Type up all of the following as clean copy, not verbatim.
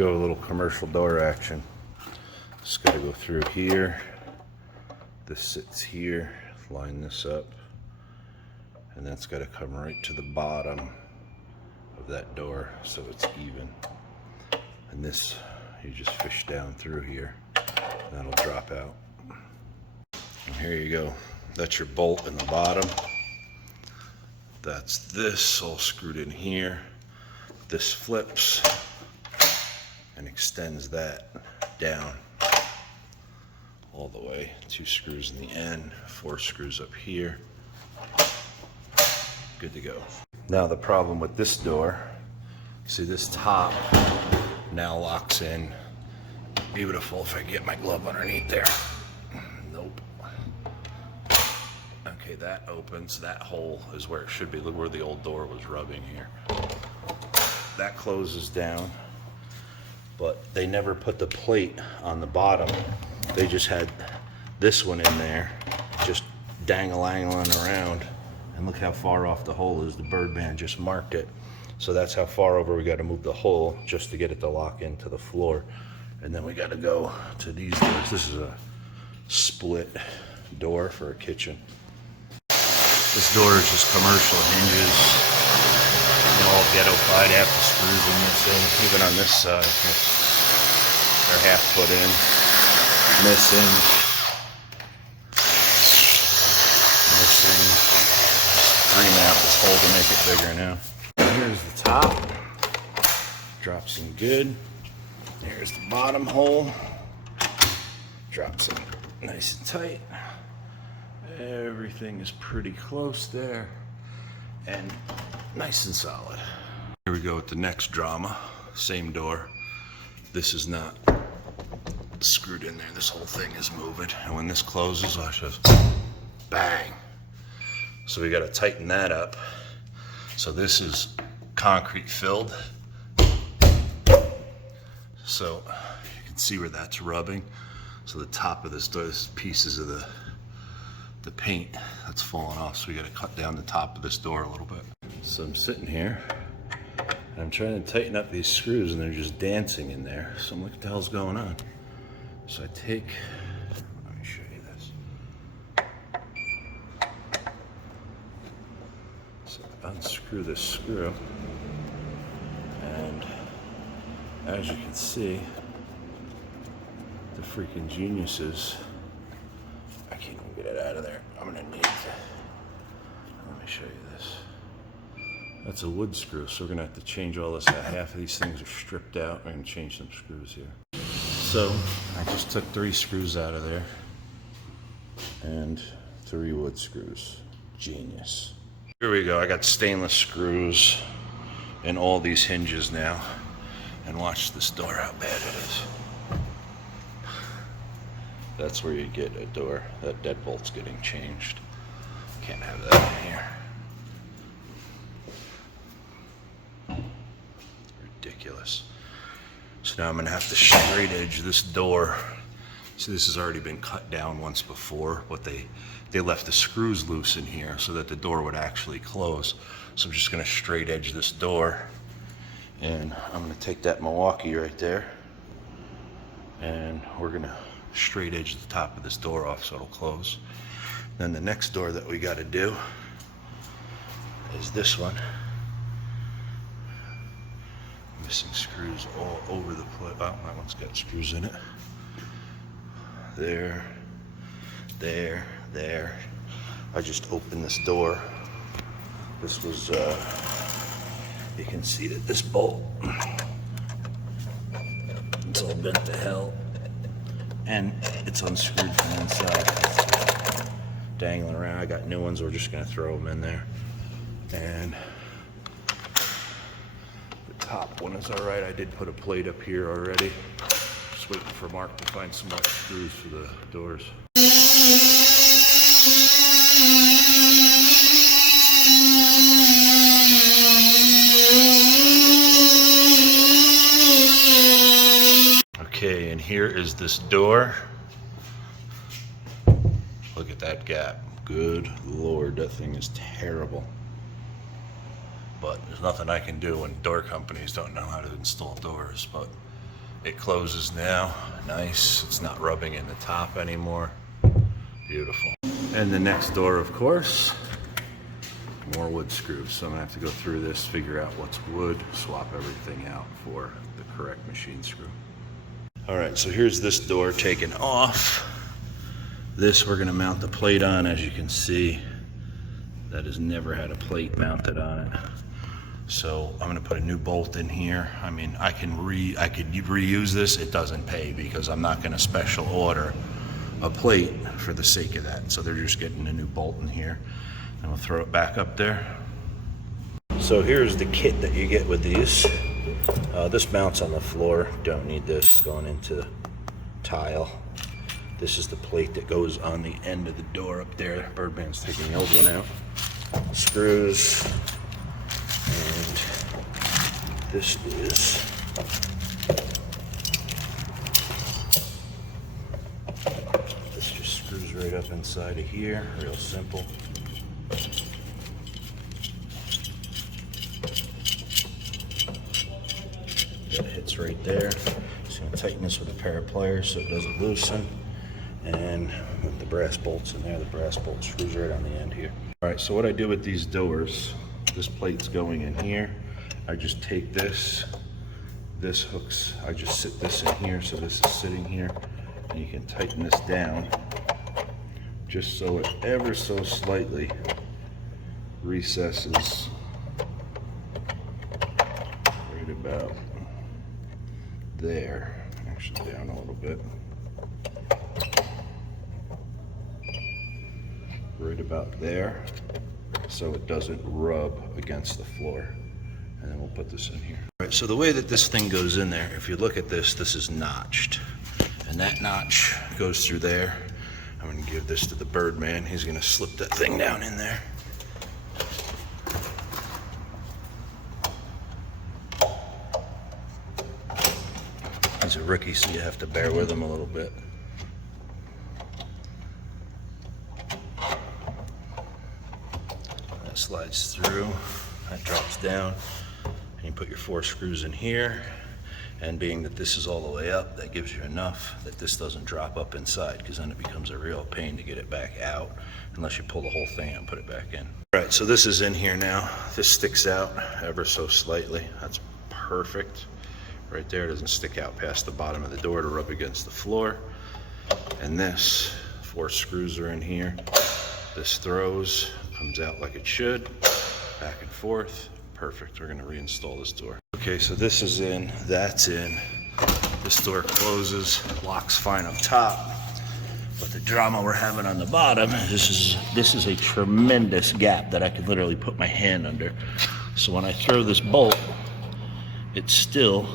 go, a little commercial door action. Just gotta go through here. This sits here, line this up, and that's gotta come right to the bottom of that door so it's even. And this, you just fish down through here, and that'll drop out. And here you go. That's your bolt in the bottom. That's this all screwed in here. This flips and extends that down all the way. 2 screws in the end, 4 screws up here. Good to go. Now the problem with this door, see this top now locks in. Beautiful if I get my glove underneath there. Nope. Okay, that opens. That hole is where it should be. Look where the old door was rubbing here. That closes down, but they never put the plate on the bottom. They just had this one in there, just dang-a-lang-a-lang around. And look how far off the hole is. The bird band just marked it. So that's how far over we got to move the hole just to get it to lock into the floor. And then we got to go to these doors. This is a split door for a kitchen. This door is just commercial hinges. All ghetto-fied, half the screws are missing. Even on this side, they're half put in, missing. Remount this hole to make it bigger now. Here's the top. Drops in good. Here's the bottom hole. Drops in nice and tight. Everything is pretty close there. And nice and solid. Here we go with the next drama. Same door. This is not screwed in there. This whole thing is moving. And when this closes, watch this. Bang. So we got to tighten that up. So this is concrete filled. So you can see where that's rubbing. So the top of this door, this pieces of the paint that's falling off. So we got to cut down the top of this door a little bit. So I'm sitting here and I'm trying to tighten up these screws and they're just dancing in there. So I'm like, what the hell's going on? So I take, let me show you this. So I unscrew this screw, and as you can see, the freaking geniuses, I can't even get it out of there. I'm gonna need to, let me show you this. That's a wood screw, so we're gonna have to change all this out. Half of these things are stripped out. We're gonna change some screws here. So I just took 3 screws out of there and 3 wood screws. Genius. Here we go. I got stainless screws in all these hinges now. And watch this door, how bad it is. That's where you get a door. That deadbolt's getting changed. Can't have that in here. Ridiculous. So now I'm gonna have to straight edge this door. See, this has already been cut down once before, but they left the screws loose in here so that the door would actually close. So I'm just gonna straight edge this door, and I'm gonna take that Milwaukee right there, and we're gonna straight edge the top of this door off so it'll close. Then the next door that we gotta do is this one. Missing screws all over the place. Oh, that one's got screws in it. There, there, there. I just opened this door. This was, you can see that this bolt, it's all bent to hell. And it's unscrewed from the inside. It's dangling around. I got new ones. We're just gonna throw them in there. And the top one is all right. I did put a plate up here already. Just waiting for Mark to find some more screws for the doors. Okay, and here is this door. Look at that gap. Good Lord, that thing is terrible. But there's nothing I can do when door companies don't know how to install doors. But It closes now. Nice. It's not rubbing in the top anymore. Beautiful. And the next door, of course, more wood screws. So I'm gonna have to go through this, figure out what's wood, swap everything out for the correct machine screw. All right, so here's this door taken off. This we're gonna mount the plate on. As you can see, that has never had a plate mounted on it. So I'm gonna put a new bolt in here. I mean, I could reuse this. It doesn't pay because I'm not gonna special order a plate for the sake of that. So they're just getting a new bolt in here. And we'll throw it back up there. So here's the kit that you get with these. This mounts on the floor. Don't need this, it's going into tile. This is the plate that goes on the end of the door up there. Birdman's taking the old one out. Screws. And this is this just screws right up inside of here, real simple. That hits right there. Just gonna tighten this with a pair of pliers so it doesn't loosen. And with the brass bolts in there, the brass bolt screws right on the end here. All right, so what I do with these doors, this plate's going in here. I just take this hooks, I just sit this in here, so this is sitting here. And you can tighten this down just so it ever so slightly recesses right about there. Actually down a little bit. Right about there, so it doesn't rub against the floor. And then we'll put this in here. All right, so the way that this thing goes in there, if you look at this, this is notched. And that notch goes through there. I'm gonna give this to the Birdman. He's gonna slip that thing down in there. He's a rookie, so you have to bear with him a little bit. That slides through, that drops down, and you put your 4 screws in here. And being that this is all the way up, that gives you enough that this doesn't drop up inside, because then it becomes a real pain to get it back out unless you pull the whole thing out and put it back in. All right, so this is in here now. This sticks out ever so slightly. That's perfect. Right there, it doesn't stick out past the bottom of the door to rub against the floor. And this, 4 screws are in here. This throws, comes out like it should, back and forth. Perfect, we're gonna reinstall this door. Okay, so this is in, that's in. This door closes, locks fine up top. But the drama we're having on the bottom, this is a tremendous gap that I could literally put my hand under. So when I throw this bolt, it still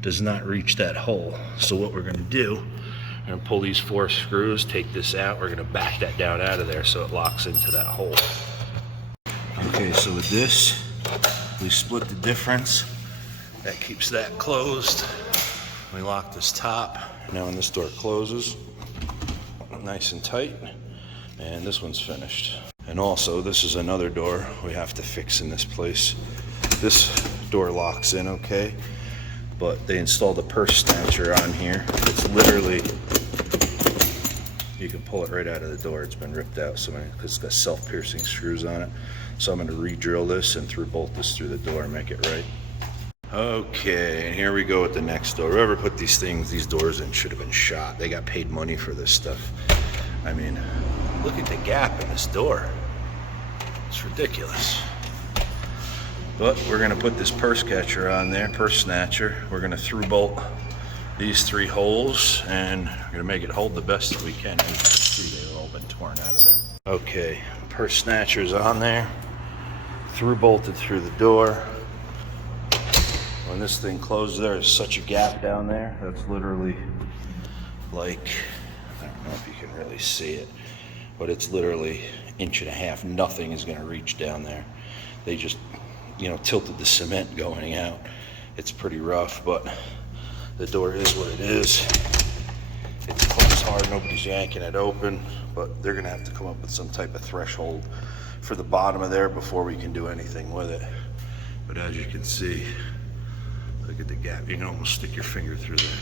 does not reach that hole. So what we're gonna do, we're gonna pull these 4 screws, take this out, we're gonna back that down out of there so it locks into that hole. Okay, so with this, we split the difference. That keeps that closed. We lock this top. Now when this door closes, nice and tight, and this one's finished. And also, this is another door we have to fix in this place. This door locks in okay, but they installed a purse snatcher on here. It's literally, you can pull it right out of the door. It's been ripped out, so because it's got self-piercing screws on it. So I'm gonna re-drill this and through-bolt this through the door and make it right. Okay, and here we go with the next door. Whoever put these doors in should have been shot. They got paid money for this stuff. I mean, look at the gap in this door. It's ridiculous. But we're gonna put this purse catcher on there, purse snatcher. We're gonna through-bolt these 3 holes, and we're gonna make it hold the best that we can. As you can see, they've all been torn out of there. Okay, purse snatcher's on there. Through-bolted through the door. When this thing closes, there is such a gap down there. That's literally like, I don't know if you can really see it, but it's literally 1.5 inches. Nothing is gonna reach down there. They just, tilted the cement going out. It's pretty rough, but the door is what it is. It's closed hard, nobody's yanking it open, but they're gonna have to come up with some type of threshold for the bottom of there before we can do anything with it. But as you can see, Look at the gap. You can almost stick your finger through there.